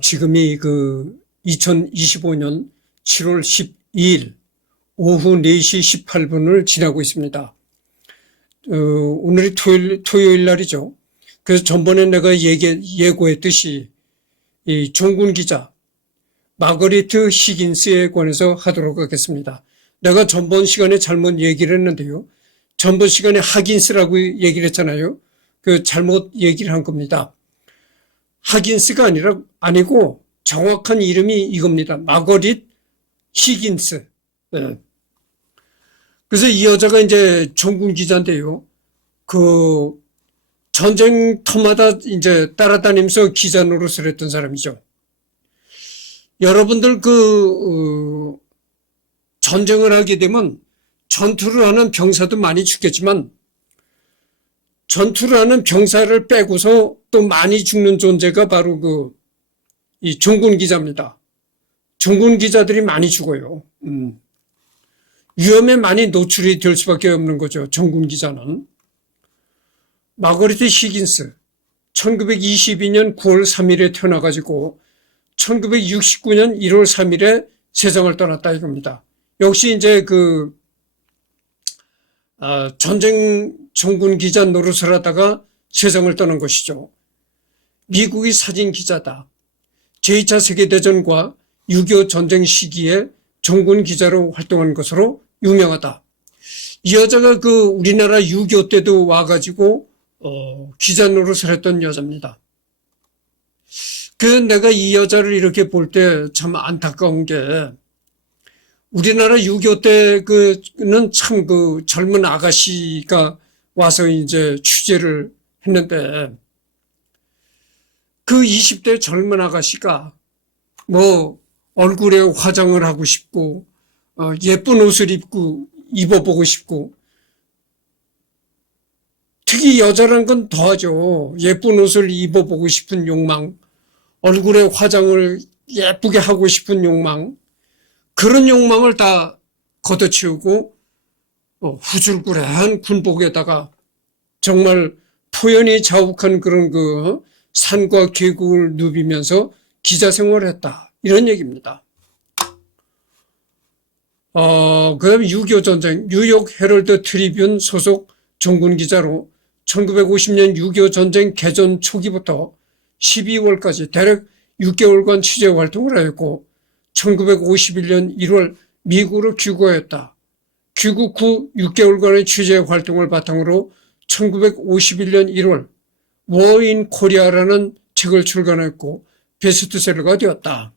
지금이 2025년 7월 12일 오후 4시 18분을 지나고 있습니다. 오늘이 토요일 날이죠. 그래서 전번에 내가 예고했듯이 이 종군 기자 마거리트 히긴스에 관해서 하도록 하겠습니다. 내가 전번 시간에 잘못 얘기를 했는데요. 전번 시간에 하긴스라고 얘기를 했잖아요. 잘못 얘기를 한 겁니다. 하긴스가 아니고 정확한 이름이 이겁니다. 마거릿 히긴스. 네. 그래서 이 여자가 이제 종군 기자인데요. 전쟁터마다 이제 따라다니면서 기자 노릇을 했던 사람이죠. 여러분들 전쟁을 하게 되면 전투를 하는 병사도 많이 죽겠지만 전투를 하는 병사를 빼고서 또 많이 죽는 존재가 바로 이 종군 기자입니다. 종군 기자들이 많이 죽어요. 위험에 많이 노출이 될 수밖에 없는 거죠. 종군 기자는. 마거리트 히긴스 1922년 9월 3일에 태어나가지고 1969년 1월 3일에 세상을 떠났다 이겁니다. 역시 이제 전쟁 종군 기자 노릇을 하다가 세상을 떠난 것이죠. 미국의 사진 기자다. 제2차 세계대전과 6.25 전쟁 시기에 종군 기자로 활동한 것으로 유명하다. 이 여자가 우리나라 6.25 때도 와가지고 기자 노릇을 했던 여자입니다. 내가 이 여자를 이렇게 볼 때 참 안타까운 게 우리나라 6.25 때는 참 젊은 아가씨가 와서 이제 취재를 했는데 20대 젊은 아가씨가 얼굴에 화장을 하고 싶고 예쁜 옷을 입어보고 싶고 특히 여자란 건 더하죠. 예쁜 옷을 입어보고 싶은 욕망, 얼굴에 화장을 예쁘게 하고 싶은 욕망, 그런 욕망을 다 걷어치우고 후줄구레한 군복에다가 정말 포연이 자욱한 그런 산과 계곡을 누비면서 기자 생활을 했다. 이런 얘기입니다. 그다음에 6.25 전쟁, 뉴욕 헤럴드 트리뷴 소속 종군 기자로 1950년 6.25 전쟁 개전 초기부터 12월까지 대략 6개월간 취재 활동을 하였고 1951년 1월 미국으로 귀국하였다. 귀국 후 6개월간의 취재 활동을 바탕으로 1951년 1월 War in Korea라는 책을 출간했고 베스트셀러가 되었다.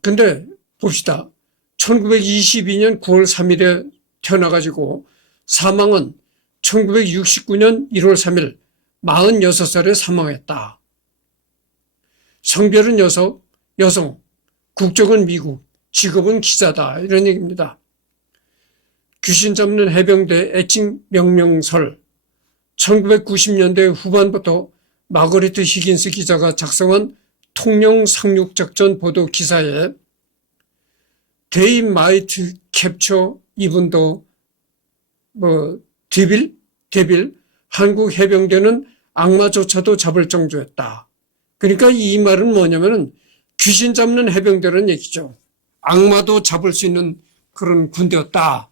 근데 봅시다. 1922년 9월 3일에 태어나가지고 사망은 1969년 1월 3일 46살에 사망했다. 성별은 여성, 국적은 미국, 직업은 기자다. 이런 얘기입니다. 귀신 잡는 해병대 애칭 명명설 1990년대 후반부터 마거리트 히긴스 기자가 작성한 통영 상륙작전 보도 기사에 They might capture even the devil, 한국 해병대는 악마조차도 잡을 정도였다. 그러니까 이 말은 뭐냐면은 귀신 잡는 해병대라는 얘기죠. 악마도 잡을 수 있는 그런 군대였다.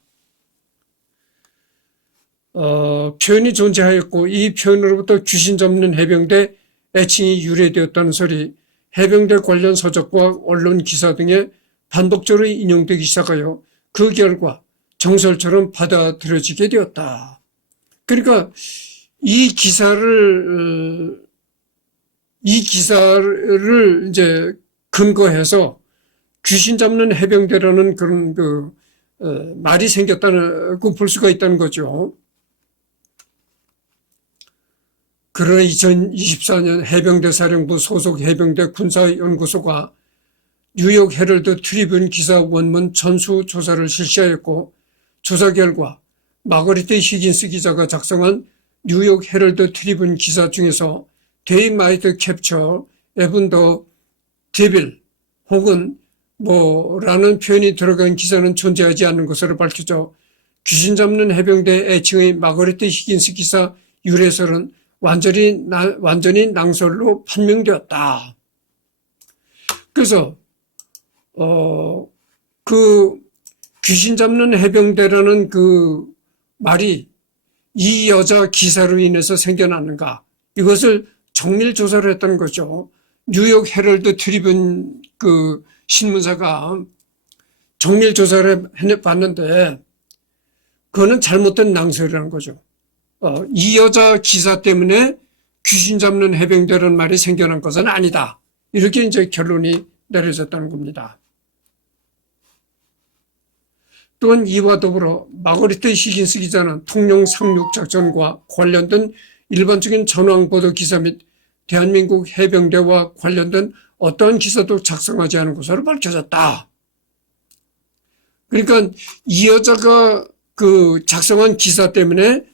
표현이 존재하였고 이 표현으로부터 귀신 잡는 해병대 애칭이 유래되었다는 소리, 해병대 관련 서적과 언론 기사 등에 반복적으로 인용되기 시작하여 그 결과 정설처럼 받아들여지게 되었다. 그러니까 이 기사를 이제 근거해서 귀신 잡는 해병대라는 그런 말이 생겼다고 볼 수가 있다는 거죠. 그러나 2024년 해병대 사령부 소속 해병대 군사연구소가 뉴욕 헤럴드 트리뷴 기사 원문 전수 조사를 실시하였고 조사 결과 마거리트 히긴스 기자가 작성한 뉴욕 헤럴드 트리뷴 기사 중에서 They might capture even the devil 혹은 라는 표현이 들어간 기사는 존재하지 않는 것으로 밝혀져 귀신 잡는 해병대 애칭의 마거리트 히긴스 기사 유래설은 완전히 낭설로 판명되었다. 그래서 그 귀신 잡는 해병대라는 그 말이 이 여자 기사로 인해서 생겨났는가, 이것을 정밀 조사를 했다는 거죠. 뉴욕 헤럴드 트리뷴 그 신문사가 정밀 조사를 해봤는데 그거는 잘못된 낭설이라는 거죠. 이 여자 기사 때문에 귀신 잡는 해병대라는 말이 생겨난 것은 아니다. 이렇게 이제 결론이 내려졌다는 겁니다. 또한 이와 더불어 마거리트 히긴스 기자는 통영 상륙작전과 관련된 일반적인 전황보도 기사 및 대한민국 해병대와 관련된 어떠한 기사도 작성하지 않은 것으로 밝혀졌다. 그러니까 이 여자가 그 작성한 기사 때문에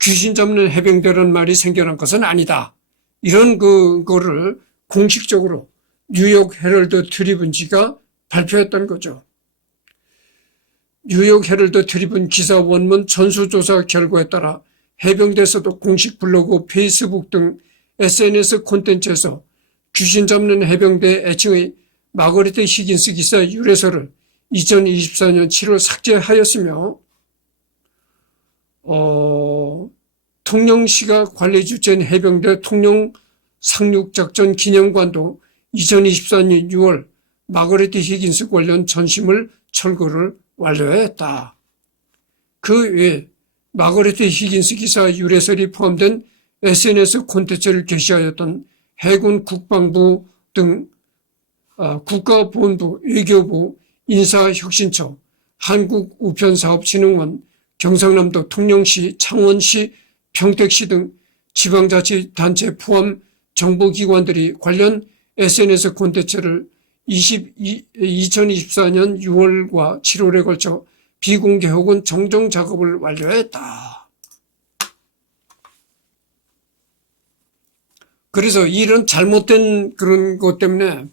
귀신 잡는 해병대라는 말이 생겨난 것은 아니다. 이런 그거를 공식적으로 뉴욕 헤럴드 트리뷴지가 발표했다는 거죠. 뉴욕 헤럴드 트리뷴 기사 원문 전수조사 결과에 따라 해병대에서도 공식 블로그, 페이스북 등 SNS 콘텐츠에서 귀신 잡는 해병대 애칭의 마거리트 히긴스 기사 유래서를 2024년 7월 삭제하였으며 통영시가 관리 주체인 해병대 통영 상륙작전 기념관도 2024년 6월 마거리트 히긴스 관련 전시물 철거를 완료했다. 그 외에 마거리트 히긴스 기사 유래설이 포함된 SNS 콘텐츠를 게시하였던 해군 국방부 등 국가보훈부, 외교부, 인사혁신처, 한국우편사업진흥원, 경상남도 통영시, 창원시, 평택시 등 지방자치단체 포함 정부기관들이 관련 SNS 콘텐츠를 2024년 6월과 7월에 걸쳐 비공개 혹은 정정 작업을 완료했다. 그래서 이런 잘못된 그런 것 때문에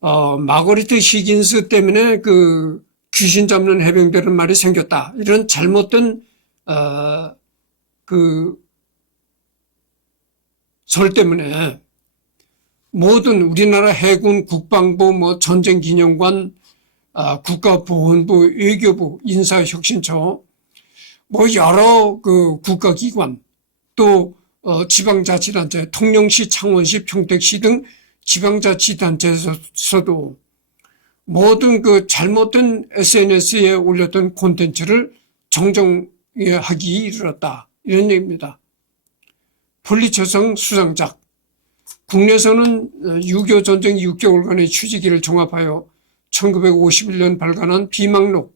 마거리트 히긴스 때문에 그 귀신 잡는 해병대라는 말이 생겼다. 이런 잘못된 그 설 때문에 모든 우리나라 해군, 국방부, 뭐 전쟁기념관, 국가보훈부, 외교부, 인사혁신처, 뭐 여러 그 국가기관, 또 지방자치단체, 통영시, 창원시, 평택시 등 지방자치단체에서도 모든 그 잘못된 SNS에 올렸던 콘텐츠를 정정하기 이르렀다. 이런 얘기입니다. 폴리처상 수상작. 국내에서는 6.25 전쟁 6개월간의 추지기를 종합하여 1951년 발간한 비망록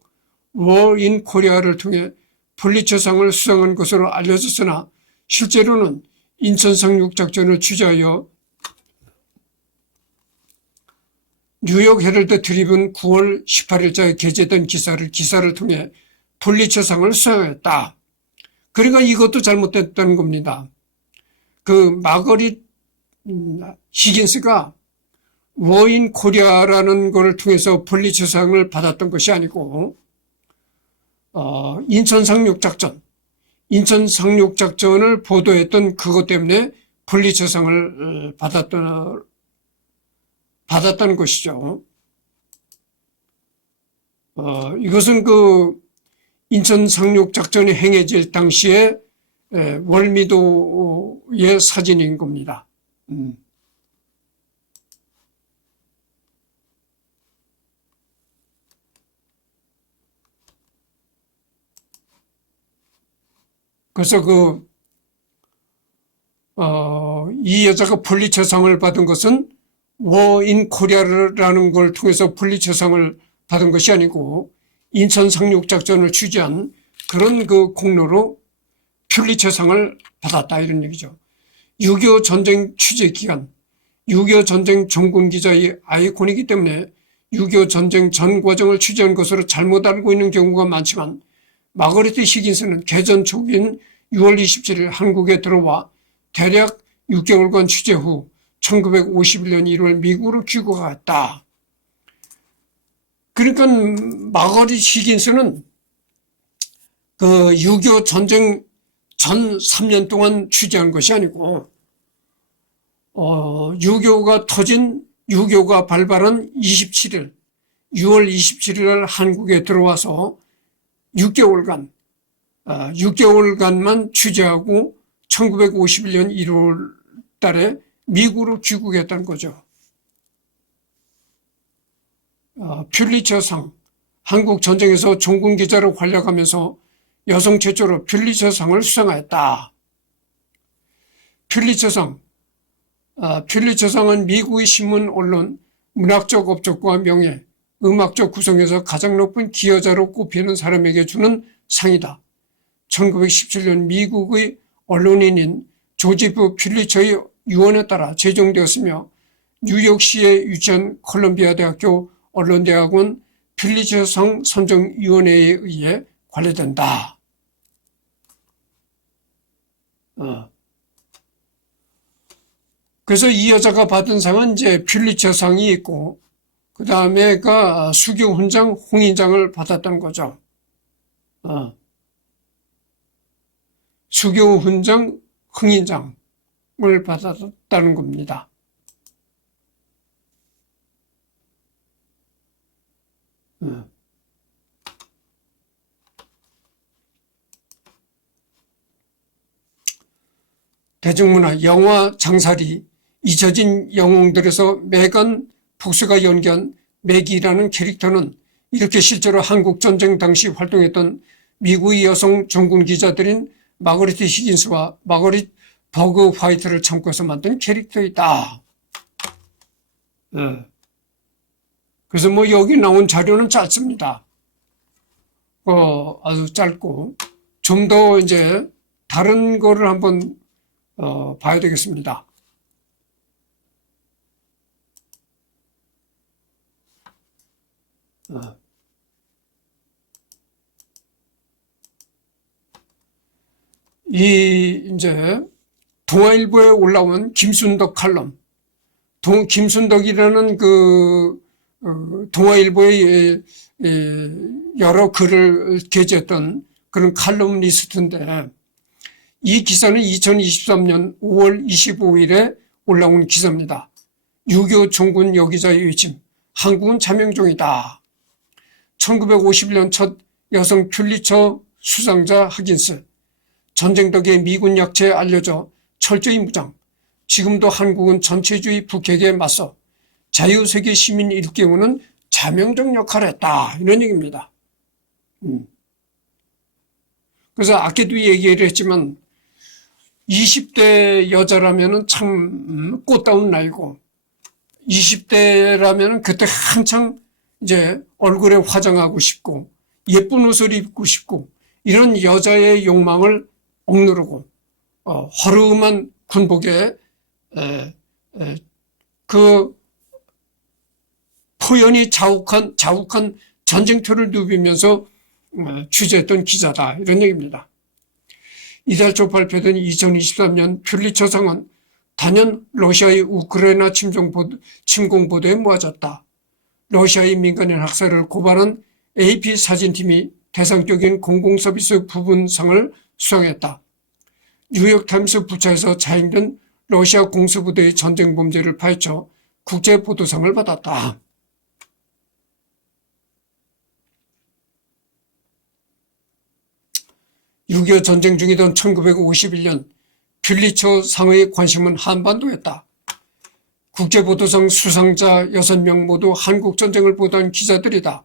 War in Korea를 통해 폴리처상을 수상한 것으로 알려졌으나 실제로는 인천 상륙작전을 취재하여 뉴욕 헤럴드 트리뷴 9월 18일자에 게재된 기사를 통해 폴리처상을 수상했다. 그러니까 이것도 잘못됐다는 겁니다. 그 마거릿 히긴스가 워인 코리아라는 걸 통해서 폴리처상을 받았던 것이 아니고 인천 상륙작전을 보도했던 그것 때문에 폴리처상을 받았다는 것이죠. 이것은 그 인천 상륙작전이 행해질 당시에 월미도의 사진인 겁니다. 그래서 이 여자가 폴리처상을 받은 것은 War in Korea라는 걸 통해서 폴리처상을 받은 것이 아니고 인천 상륙작전을 취재한 그런 그 공로로 폴리처상을 받았다, 이런 얘기죠. 6.25 전쟁 취재 기간, 6.25 전쟁 전군 기자의 아이콘이기 때문에 6.25 전쟁 전 과정을 취재한 것으로 잘못 알고 있는 경우가 많지만 마거리트 히긴스는 개전 초기인 6월 27일 한국에 들어와 대략 6개월간 취재 후 1951년 1월 미국으로 귀국했다. 그러니까 마거리트 히긴스는 그 6.25 전쟁 전 3년 동안 취재한 것이 아니고 6.25가 발발한 27일 6월 27일 날 한국에 들어와서 6개월간만 취재하고 1951년 1월 달에 미국으로 귀국했다는 거죠. 퓰리처상, 한국 전쟁에서 종군 기자로 활약하면서 여성 최초로 퓰리처상을 수상하였다. 퓰리처상은 미국의 신문, 언론, 문학적 업적과 명예, 음악적 구성에서 가장 높은 기여자로 꼽히는 사람에게 주는 상이다. 1917년 미국의 언론인인 조지프 퓰리처의 유언에 따라 제정되었으며 뉴욕시에 위치한 콜롬비아 대학교 언론대학원 퓰리처상 선정위원회에 의해 관리된다. 그래서 이 여자가 받은 상은 이제 퓰리처상이 있고, 그 다음에가 수교훈장, 홍인장을 받았다는 거죠. 수교훈장, 홍인장을 받았다는 겁니다. 대중문화, 영화 장사리, 잊혀진 영웅들에서 메간 폭스가 연기한 매기라는 캐릭터는 이렇게 실제로 한국전쟁 당시 활동했던 미국의 여성 정군 기자들인 마거리트 히긴스와 마거릿 버그 화이트를 참고해서 만든 캐릭터이다. 그래서 뭐 여기 나온 자료는 짧습니다. 아주 짧고 좀 더 이제 다른 거를 한번 봐야 되겠습니다. 이제 동아일보에 올라온 김순덕 칼럼, 김순덕이라는 동아일보에 여러 글을 게재했던 그런 칼럼니스트인데, 이 기사는 2023년 5월 25일에 올라온 기사입니다. 6.25 종군 여기자의 위침, 한국은 자명종이다. 1951년 첫 여성 퓰리처 수상자 하긴스, 전쟁 덕에 미군 약체에 알려져 철저히 무장, 지금도 한국은 전체주의 북핵에 맞서 자유세계 시민 일깨우는 자명적 역할을 했다. 이런 얘기입니다. 그래서 아까도 얘기를 했지만 20대 여자라면 참 꽃다운 나이고, 20대라면 그때 한창 이제 얼굴에 화장하고 싶고 예쁜 옷을 입고 싶고 이런 여자의 욕망을 억누르고 허름한 군복에 그 포연이 자욱한 전쟁터를 누비면서 취재했던 기자다. 이런 얘기입니다. 이달 초 발표된 2023년 퓰리처상은 단연 러시아의 우크라이나 침공 보도에 모아졌다. 러시아의 민간인 학살을 고발한 AP 사진팀이 대상적인 공공서비스 부분상을 수상했다. 뉴욕타임스 부차에서 자행된 러시아 공수부대의 전쟁 범죄를 파헤쳐 국제보도상을 받았다. (6.25) 전쟁 중이던 1951년 퓰리처 상의 관심은 한반도였다. 국제보도상 수상자 6명 모두 한국전쟁을 보도한 기자들이다.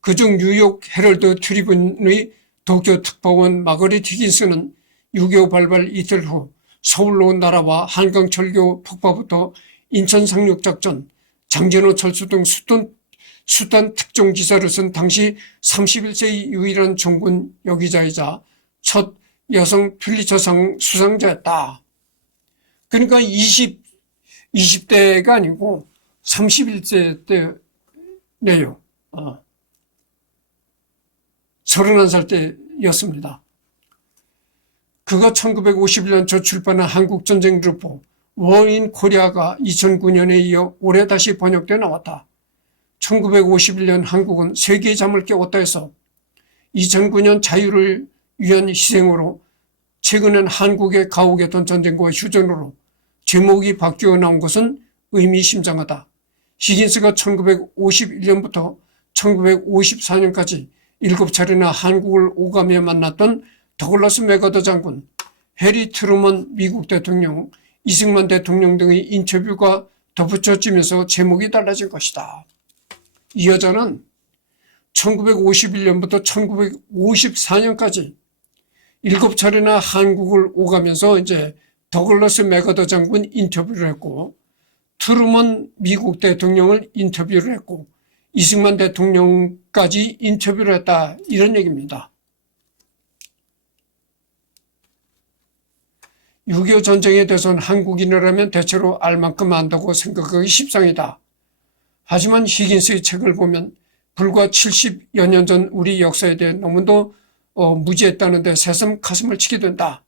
그중 뉴욕 헤럴드 트리뷴의 도쿄 특파원 마거릿 히긴스는 6.25 발발 이틀 후 서울로 날아와 한강철교 폭파부터 인천 상륙작전, 장진호 철수 등 숱한 특종 기사를 쓴 당시 31세의 유일한 종군 여기자이자 첫 여성 퓰리처상 수상자였다. 그러니까 20대가 아니고 31세 때네요. 31살 때였습니다. 그가 1951년 초 출판한 한국전쟁 루포 War in Korea가 2009년에 이어 올해 다시 번역되어 나왔다. 1951년 한국은 세계의 잠을 깨웠다 해서 2009년 자유를 위한 희생으로 최근엔 한국에 가오겠던 전쟁과 휴전으로 제목이 바뀌어 나온 것은 의미심장하다. 히긴스가 1951년부터 1954년까지 7차례나 한국을 오가며 만났던 더글라스 맥아더 장군, 해리 트루먼 미국 대통령, 이승만 대통령 등의 인터뷰가 덧붙여지면서 제목이 달라진 것이다. 이 여자는 1951년부터 1954년까지 7차례나 한국을 오가면서 이제 더글라스 맥아더 장군 인터뷰를 했고, 트루먼 미국 대통령을 인터뷰를 했고, 이승만 대통령까지 인터뷰를 했다. 이런 얘기입니다. 6.25 전쟁에 대해서는 한국인이라면 대체로 알 만큼 안다고 생각하기 십상이다. 하지만 히긴스의 책을 보면 불과 70여 년 전 우리 역사에 대해 너무도 무지했다는데 새삼 가슴을 치게 된다.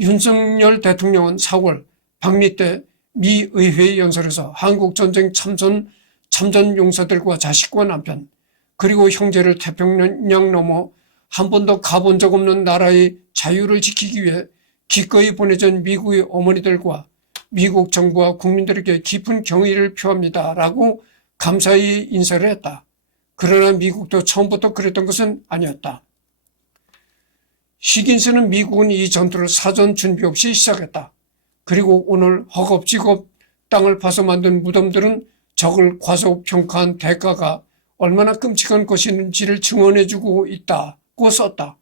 윤석열 대통령은 4월 방미 때 미 의회 연설에서 한국전쟁 참전 용사들과 자식과 남편 그리고 형제를 태평양 넘어 한 번도 가본 적 없는 나라의 자유를 지키기 위해 기꺼이 보내준 미국의 어머니들과 미국 정부와 국민들에게 깊은 경의를 표합니다. 라고 감사히 인사를 했다. 그러나 미국도 처음부터 그랬던 것은 아니었다. 히긴스는 미국은 이 전투를 사전 준비 없이 시작했다. 그리고 오늘 허겁지겁 땅을 파서 만든 무덤들은 적을 과소평가한 대가가 얼마나 끔찍한 것인지를 증언해주고 있다고 썼다.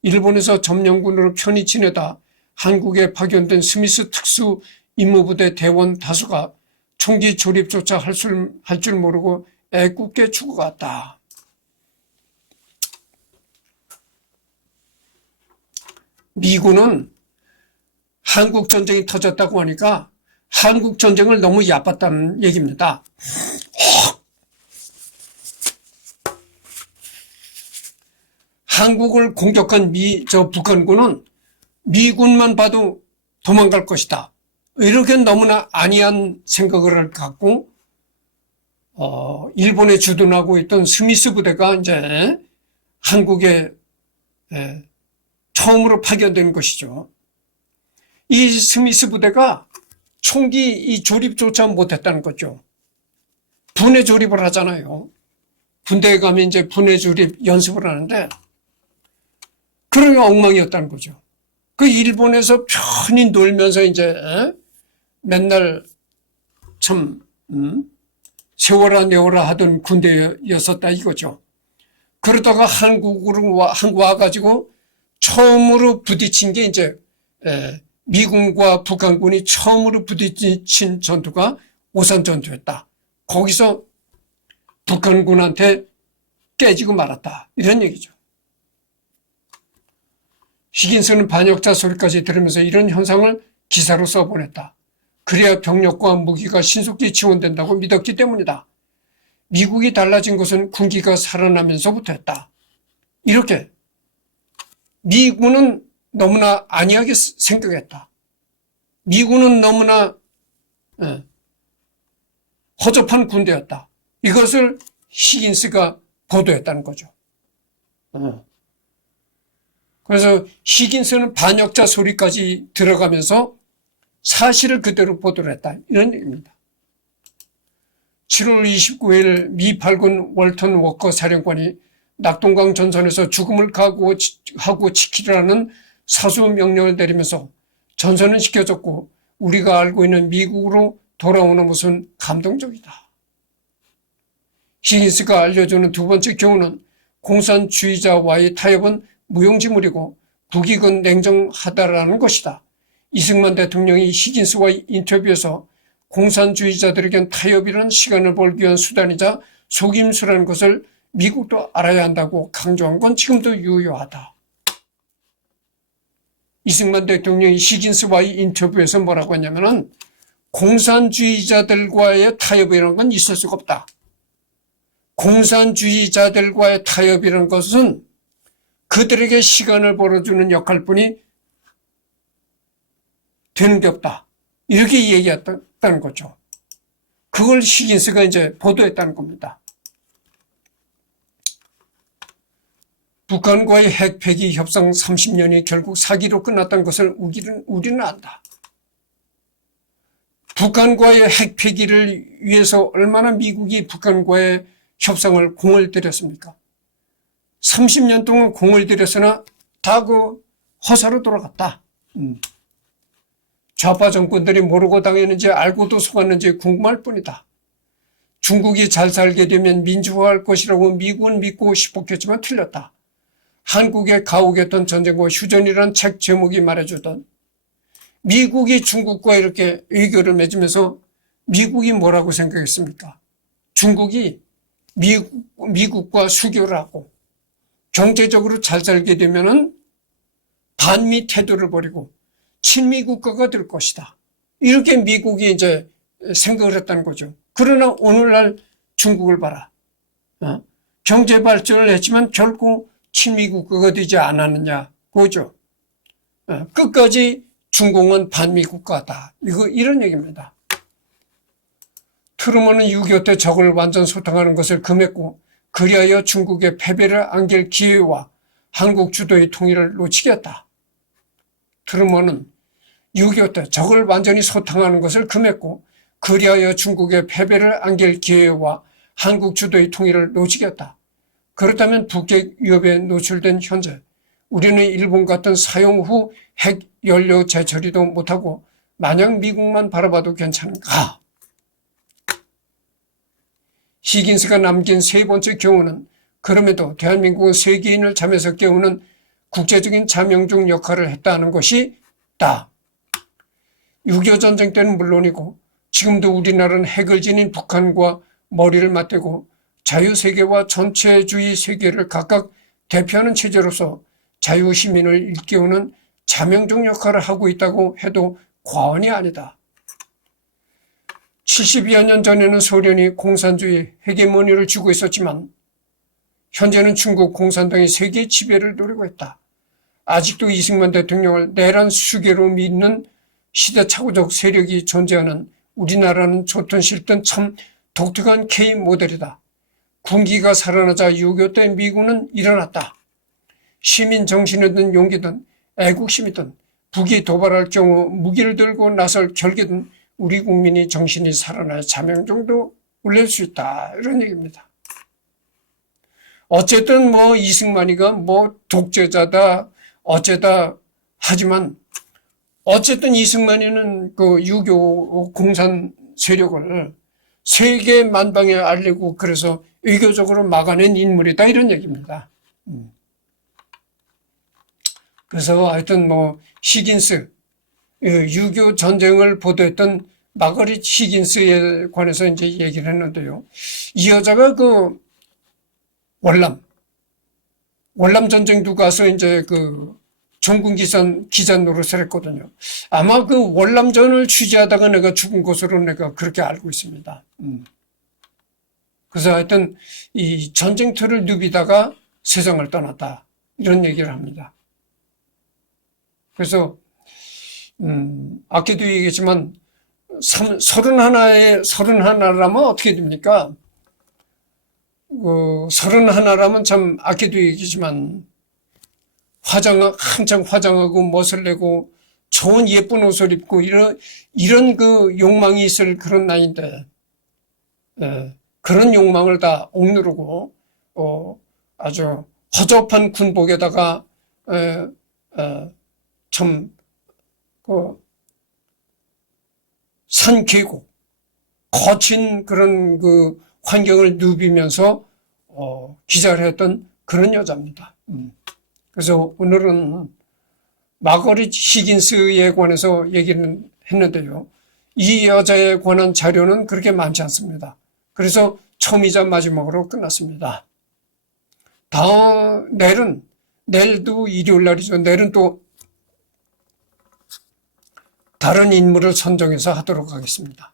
일본에서 점령군으로 편히 지내다 한국에 파견된 스미스 특수 임무부대 대원 다수가 총기 조립조차 할 줄 모르고 애꿎게 죽어갔다. 미군은 한국전쟁이 터졌다고 하니까 한국전쟁을 너무 얕봤다는 얘기입니다. 한국을 공격한 북한군은 미군만 봐도 도망갈 것이다. 이렇게 너무나 안이한 생각을 갖고 일본에 주둔하고 있던 스미스 부대가 이제 한국에 처음으로 파견된 것이죠. 이 스미스 부대가 총기 이 조립조차 못했다는 거죠. 분해 조립을 하잖아요. 군대에 가면 이제 분해 조립 연습을 하는데 그런 엉망이었다는 거죠. 그 일본에서 편히 놀면서 이제 맨날 참 세워라 내워라 하던 군대였었다 이거죠. 그러다가 한국으로 와가지고 처음으로 부딪힌 게 이제 미군과 북한군이 처음으로 부딪힌 전투가 오산전투였다. 거기서 북한군한테 깨지고 말았다. 이런 얘기죠. 히긴스는 반역자 소리까지 들으면서 이런 현상을 기사로 써보냈다. 그래야 병력과 무기가 신속히 지원된다고 믿었기 때문이다. 미국이 달라진 것은 군기가 살아나면서부터였다. 이렇게 미군은 너무나 안이하게 생각했다. 미군은 너무나 허접한 군대였다. 이것을 히긴스가 보도했다는 거죠. 그래서 히긴스는 반역자 소리까지 들어가면서 사실을 그대로 보도를 했다. 이런 얘기입니다. 7월 29일 미 8군 월턴 워커 사령관이 낙동강 전선에서 죽음을 각오하고 지키라는 사수 명령을 내리면서 전선은 지켜졌고 우리가 알고 있는 미국으로 돌아오는 것은 감동적이다. 히긴스가 알려주는 두 번째 교훈은 공산주의자와의 타협은 무용지물이고 국익은 냉정하다라는 것이다. 이승만 대통령이 히긴스와의 인터뷰에서 공산주의자들에겐 타협이라는 시간을 벌기 위한 수단이자 속임수라는 것을 미국도 알아야 한다고 강조한 건 지금도 유효하다. 이승만 대통령이 히긴스와의 인터뷰에서 뭐라고 했냐면은 공산주의자들과의 타협이라는 건 있을 수가 없다. 공산주의자들과의 타협이라는 것은 그들에게 시간을 벌어주는 역할뿐이 되는 게 없다. 이렇게 얘기했다는 거죠. 그걸 히긴스가 이제 보도했다는 겁니다. 북한과의 핵폐기 협상 30년이 결국 사기로 끝났다는 것을 우리는 안다. 북한과의 핵폐기를 위해서 얼마나 미국이 북한과의 협상을 공을 들였습니까? 30년 동안 공을 들였으나 다 그 허사로 돌아갔다. 좌파 정권들이 모르고 당했는지 알고도 속았는지 궁금할 뿐이다. 중국이 잘 살게 되면 민주화할 것이라고 미국은 믿고 싶었겠지만 틀렸다. 한국에 가오겠던 전쟁과 휴전이라는 책 제목이 말해주던 미국이 중국과 이렇게 외교를 맺으면서 미국이 뭐라고 생각했습니까? 중국이 미국과 수교를 하고 경제적으로 잘 살게 되면은 반미 태도를 버리고 친미 국가가 될 것이다. 이렇게 미국이 이제 생각을 했다는 거죠. 그러나 오늘날 중국을 봐라. 경제 발전을 했지만 결코 친미 국가가 되지 않았느냐. 그거죠. 끝까지 중공은 반미 국가다. 이런 얘기입니다. 트루먼은 6.25 때 적을 완전 소탕하는 것을 금했고 그리하여 중국의 패배를 안길 기회와 한국 주도의 통일을 놓치겠다. 트루먼은 6.25 때 적을 완전히 소탕하는 것을 금했고 그리하여 중국의 패배를 안길 기회와 한국 주도의 통일을 놓치겠다. 그렇다면 북핵 위협에 노출된 현재 우리는 일본 같은 사용 후 핵 연료 재처리도 못하고 마냥 미국만 바라봐도 괜찮은가? 히긴스가 남긴 세 번째 교훈은 그럼에도 대한민국은 세계인을 잠에서 깨우는 국제적인 자명종 역할을 했다는 것이 다. 6.25 전쟁 때는 물론이고 지금도 우리나라는 핵을 지닌 북한과 머리를 맞대고 자유세계와 전체주의 세계를 각각 대표하는 체제로서 자유시민을 일깨우는 자명종 역할을 하고 있다고 해도 과언이 아니다. 72여 년 전에는 소련이 공산주의 헤게모니를 쥐고 있었지만 현재는 중국 공산당이 세계 지배를 노리고 있다. 아직도 이승만 대통령을 내란 수괴로 믿는 시대착오적 세력이 존재하는 우리나라는 좋든 싫든 참 독특한 K 모델이다. 군기가 살아나자 6.25 때 미군은 일어났다. 시민 정신이든 용기든 애국심이든 북이 도발할 경우 무기를 들고 나설 결계든 우리 국민이 정신이 살아나야 자명종도 울릴 수 있다. 이런 얘기입니다. 어쨌든 이승만이가 독재자다 어째다 하지만 어쨌든 이승만이는 그 6.25 공산 세력을 세계 만방에 알리고 그래서 외교적으로 막아낸 인물이다 이런 얘기입니다. 그래서 하여튼 히긴스 6.25 전쟁을 보도했던 마거릿 히긴스에 관해서 이제 얘기를 했는데요. 이 여자가 그 월남 전쟁도 가서 이제 그 종군 기자 노릇을 했거든요. 아마 그 월남전을 취재하다가 내가 죽은 것으로 내가 그렇게 알고 있습니다. 그래서 하여튼 이 전쟁터를 누비다가 세상을 떠났다. 이런 얘기를 합니다. 그래서 아까도 얘기했지만 31라면 어떻게 됩니까? 31라면 참 아까도 얘기했지만 한창 화장하고 멋을 내고 좋은 예쁜 옷을 입고 이런 그 욕망이 있을 그런 나이인데 그런 욕망을 다 억누르고 아주 허접한 군복에다가 참 산계곡 거친 그런 그 환경을 누비면서 기자를 했던 그런 여자입니다. 그래서 오늘은 마거릿 히긴스에 관해서 얘기를 했는데요. 이 여자에 관한 자료는 그렇게 많지 않습니다. 그래서 처음이자 마지막으로 끝났습니다. 내일도 일요일 날이죠. 내일은 또 다른 인물을 선정해서 하도록 하겠습니다.